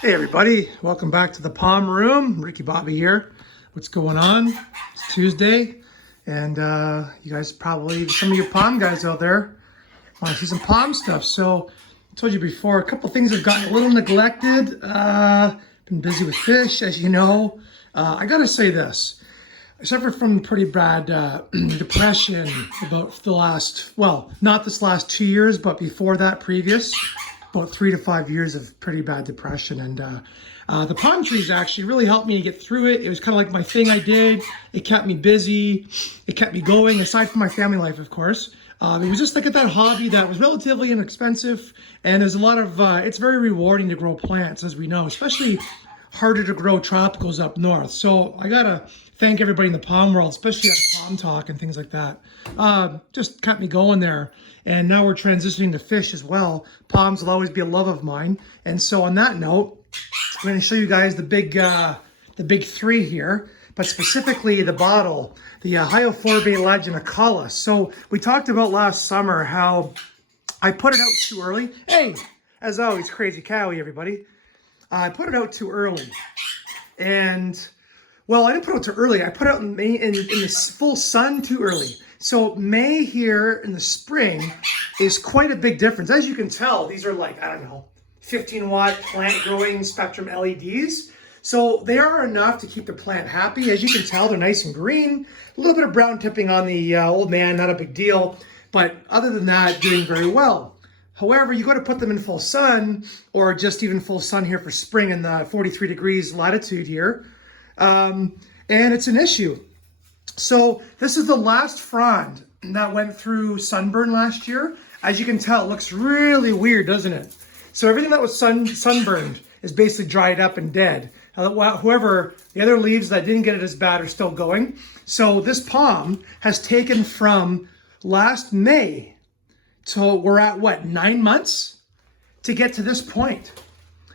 Hey everybody, welcome back to the Palm Room. Ricky Bobby here. What's going on? It's Tuesday, and you guys probably, some of you palm guys out there want to see some palm stuff. So I told you before, a couple things have gotten a little neglected. Been busy with fish, as you know. I gotta say this. I suffered from pretty bad depression about the last, well, not this last 2 years, but before that, previous. About 3 to 5 years of pretty bad depression. And the palm trees actually really helped me to get through it. It was kind of like my thing I did. It kept me busy. It kept me going, aside from my family life, of course. It was just like that hobby that was relatively inexpensive. And there's a lot of, it's very rewarding to grow plants, as we know, especially harder to grow tropicals up north. So I gotta thank everybody in the palm world, especially at Palm Talk and things like that. Just kept me going there. And now we're transitioning to fish as well. Palms will always be a love of mine. And so on that note, I'm going to show you guys the big three here, but specifically the bottle, the Hyophorbe lagenicala. So we talked about last summer how I put it out too early. Hey, as always, Crazy Cowie, everybody. I put it out too early. And, well, I didn't put it out too early. I put it out in the full sun too early. So May here in the spring is quite a big difference. As you can tell, these are like, I don't know, 15 watt plant growing spectrum LEDs. So they are enough to keep the plant happy. As you can tell, they're nice and green. A little bit of brown tipping on the old man, not a big deal. But other than that, doing very well. However, you got to put them in full sun, or just even full sun here for spring in the 43 degrees latitude here. And it's an issue. So this is the last frond that went through sunburn last year. As you can tell, it looks really weird, doesn't it? So everything that was sunburned is basically dried up and dead. However, the other leaves that didn't get it as bad are still going. So this palm has taken from last May to, we're at what, 9 months to get to this point.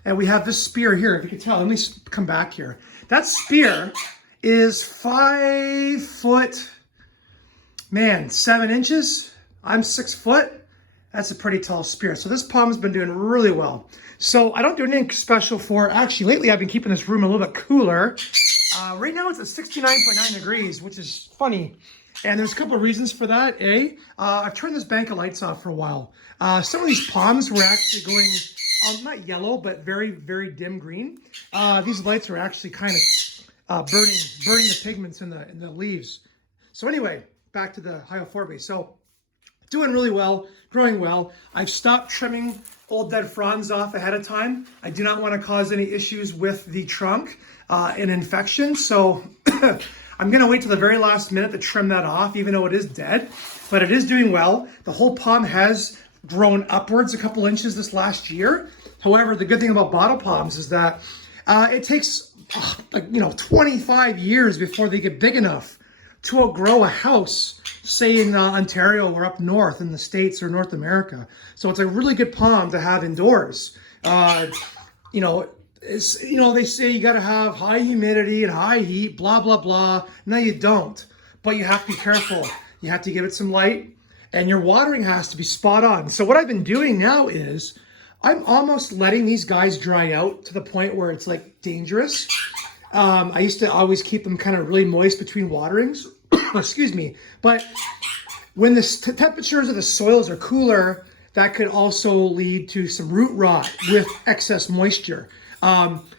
And we have this spear here. If you can tell, let me come back here. That spear is 5 foot, 7 inches. I'm 6 foot. That's a pretty tall spear. So this palm's been doing really well. So I don't do anything special for, actually lately I've been keeping this room a little bit cooler. Right now it's at 69.9 degrees, which is funny. And there's a couple of reasons for that. I've turned this bank of lights off for a while. Some of these palms were actually going, not yellow, but very, very dim green. These lights are actually kind of burning the pigments in the leaves. So anyway, back to the Hyophorbe. So doing really well, growing well. I've stopped trimming old dead fronds off ahead of time. I do not want to cause any issues with the trunk and infection. So I'm gonna wait till the very last minute to trim that off, even though it is dead, but it is doing well. The whole palm has grown upwards a couple inches this last year. However, the good thing about bottle palms is that it takes 25 years before they get big enough to outgrow a house, say in Ontario or up north in the States or North America. So it's a really good palm to have indoors. They say you got to have high humidity and high heat, blah, blah, blah. No, you don't. But you have to be careful. You have to give it some light, and your watering has to be spot on. So what I've been doing now is I'm almost letting these guys dry out to the point where it's like dangerous. I used to always keep them kind of really moist between waterings. Excuse me. But when the temperatures of the soils are cooler, that could also lead to some root rot with excess moisture.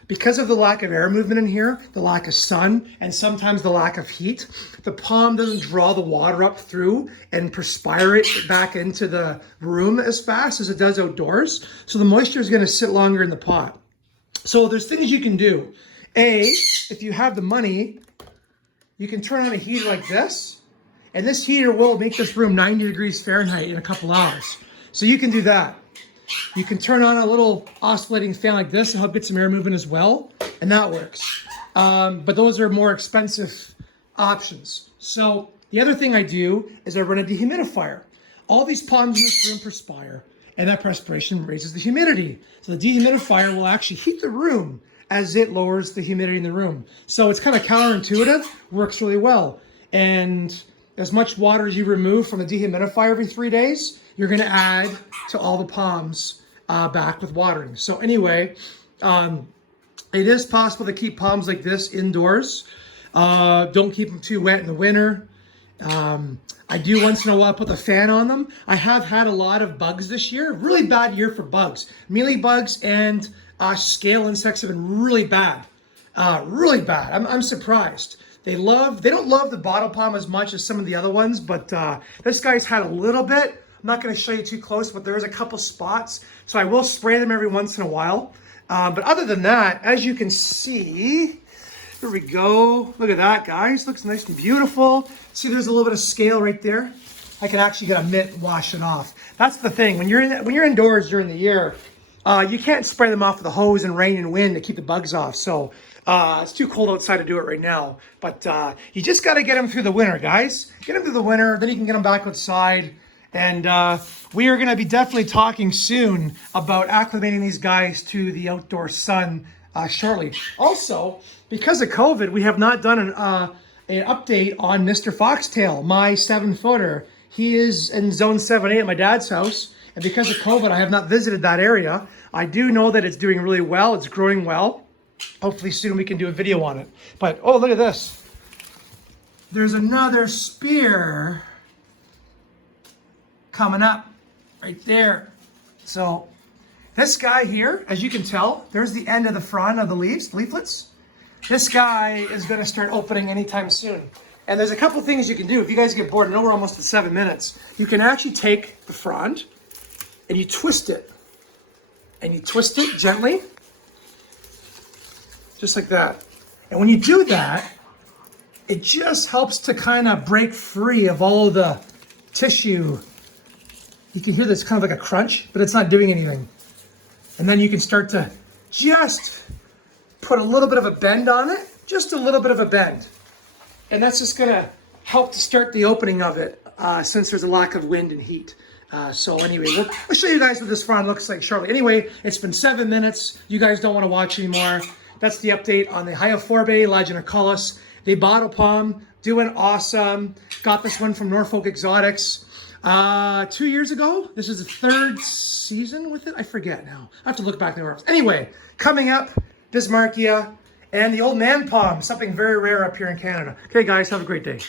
Because of the lack of air movement in here, the lack of sun, and sometimes the lack of heat, the palm doesn't draw the water up through and perspire it back into the room as fast as it does outdoors. So the moisture is going to sit longer in the pot. So there's things you can do. If you have the money, you can turn on a heater like this, and this heater will make this room 90 degrees Fahrenheit in a couple hours. So you can do that. You can turn on a little oscillating fan like this to help get some air movement as well, and that works. But those are more expensive options. So the other thing I do is I run a dehumidifier. All these palms in this room perspire, and that perspiration raises the humidity. So the dehumidifier will actually heat the room as it lowers the humidity in the room. So it's kind of counterintuitive, works really well. And as much water as you remove from the dehumidifier every 3 days, you're gonna add to all the palms back with watering. So anyway, It is possible to keep palms like this indoors. Don't keep them too wet in the winter. I do once in a while put the fan on them. I have had a lot of bugs this year. Really bad year for bugs. Mealy bugs and scale insects have been really bad. Really bad. I'm surprised. They don't love the bottle palm as much as some of the other ones, but this guy's had a little bit. I'm not going to show you too close, but there's a couple spots. So I will spray them every once in a while. But other than that, as you can see, here we go. Look at that, guys. Looks nice and beautiful. See, there's a little bit of scale right there. I can actually get a mitt and wash it off. That's the thing. When you're indoors during the year, you can't spray them off with a hose and rain and wind to keep the bugs off. So it's too cold outside to do it right now. But you just got to get them through the winter, guys. Get them through the winter, then you can get them back outside. And we are going to be definitely talking soon about acclimating these guys to the outdoor sun shortly. Also, because of COVID, we have not done an update on Mr. Foxtail, my 7-footer. He is in zone 7A at my dad's house. And because of COVID, I have not visited that area. I do know that it's doing really well. It's growing well. Hopefully soon we can do a video on it. But, oh, look at this. There's another spear coming up right there. So this guy here, as you can tell, there's the end of the frond of the leaflets. This guy is going to start opening anytime soon. And there's a couple things you can do. If you guys get bored, I know we're almost at 7 minutes. You can actually take the frond and you twist it. And you twist it gently. Just like that. And when you do that, it just helps to kind of break free of all of the tissue. You can hear this kind of like a crunch, but it's not doing anything. And then you can start to just put a little bit of a bend on it. Just a little bit of a bend. And that's just going to help to start the opening of it since there's a lack of wind and heat. So anyway, we'll show you guys what this frond looks like shortly. Anyway, it's been 7 minutes. You guys don't want to watch anymore. That's the update on the Hyophorbia lagenaculus. The bottle palm, doing awesome. Got this one from Norfolk Exotics 2 years ago. This is the 3rd season with it. I forget now. I have to look back in the arms. Anyway, coming up, Bismarckia and the old man palm, something very rare up here in Canada. Okay, guys, have a great day.